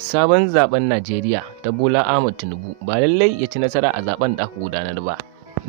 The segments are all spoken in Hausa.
Sabon zaben Najeriya ta Bola Ahmed Tinubu ba lallai ya ci nasara a zaben da aka gudanar ba.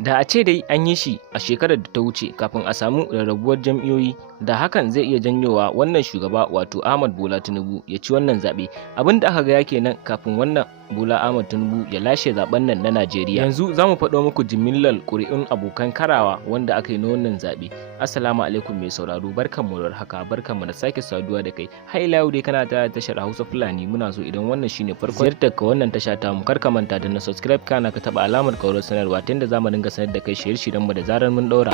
Da a ce dai an yi shi a shekarar da ta wuce kafin a samu rarrabuwar jam'iyyoyi, da hakan zai iya janyowa wannan shugaba wato Ahmed Bola Tinubu ya ci wannan zaɓe. Abin da aka ga kenan kafin wannan Bola Ahmed Tinubu ya lashe zaben nan na Najeriya. Yanzu za mu faɗo muku jimillar ƙuri'un abokan karawa wanda aka yi na wannan zaɓe. Assalamu alaikum mai sauraro, barkanmu da haka, barkanmu da sake saduwa da kai. Har ila yau dai kana ta tashar Hausa Fulani, muna so idan wannan shine farkon ziyartar ka wannan tasha ta mu, kar ka manta da na subscribe kana ka taba alamar kaurar sanarwa ta yadda zamu dinga sanar da kai shirye-shiryen mu da zarar mun daura.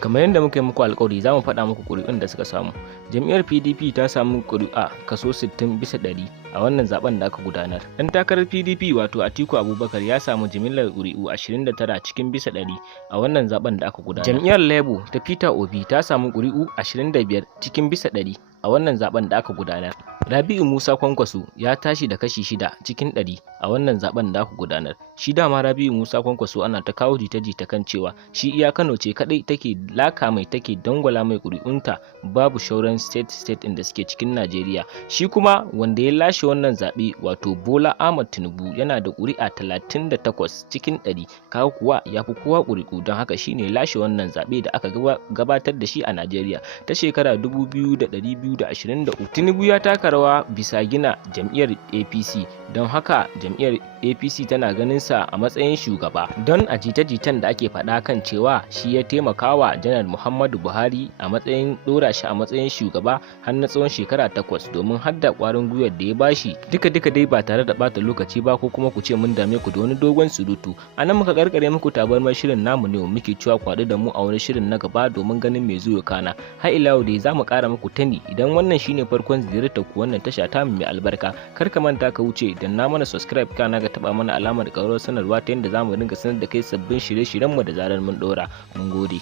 Kamar yadda muka yi muku alƙawari za mu faɗa muku ƙuri'un da suka samu. Jam'iyyar PDP ta samu ƙuri'a kaso 60% a wannan zaben da aka gudanar. Dan takarar PDP wato Atiku Abubakar ya samu jimillar ƙuri'u 29 cikin bisa 100 a wannan zaben da aka gudanar. Jam'iyyar Labour ta Peter Obi ta samu ƙuri'u 25 cikin bisa 100 a wannan zaben da aka gudanar. Rabi'u Musa Kwankwaso ya tashi da kashi 6 cikin 100 a wannan zaben da aka gudanar. Shi dama Rabi'u Musa Kwankwaso ana ta kawo jita-jita kan cewa shi iya Kano ce kadai take laka mai take dangwala mai ƙuri'unta, babu shauran state ɗin da suke cikin Najeriya. Shi kuma wanda ya lashe wannan zaɓe wato Bola Ahmed Tinubu yana da ƙuri'a 38 cikin 100, kawo kuwa ya fi kowa ƙuri'u, don haka shine lashe wannan zaɓe da aka gabatar da shi a Najeriya ta shekara 2223. Tinubu ya taka rawa bisa gina jam'iyyar APC, don haka jam'iyyar APC tana ganin sa a matsayin shugaba. Don a jita-jitan da ake faɗa kan cewa shi ya taimakawa Janar Muhammadu Buhari a matsayin ɗora shi a matsayin shugaba har na tsawon shekara 8, domin har da ƙwarin gwiwar da ya bashi. Duka dai ba tare da ɓata lokaci ba ko kuma ku ce mun dame ku da wani dogon surutu. A nan muka karkare muku tabarmar shirin namu ne, muke cewa ku haɗu da mu a wani shirin na gaba domin ganin mai zuwa kana. Har ila yau dai za mu ƙara muku tani idan wannan shine farkon ziyartar ku wannan tasha ta mai albarka, kar ka manta ka wuce dan na mana subscribe kana ga taba mana alamar ƙaurar sanarwa ta yadda za mu dinga sanar da kai sabbin shirye-shiryenmu da zarar mun ɗora. Mun gode.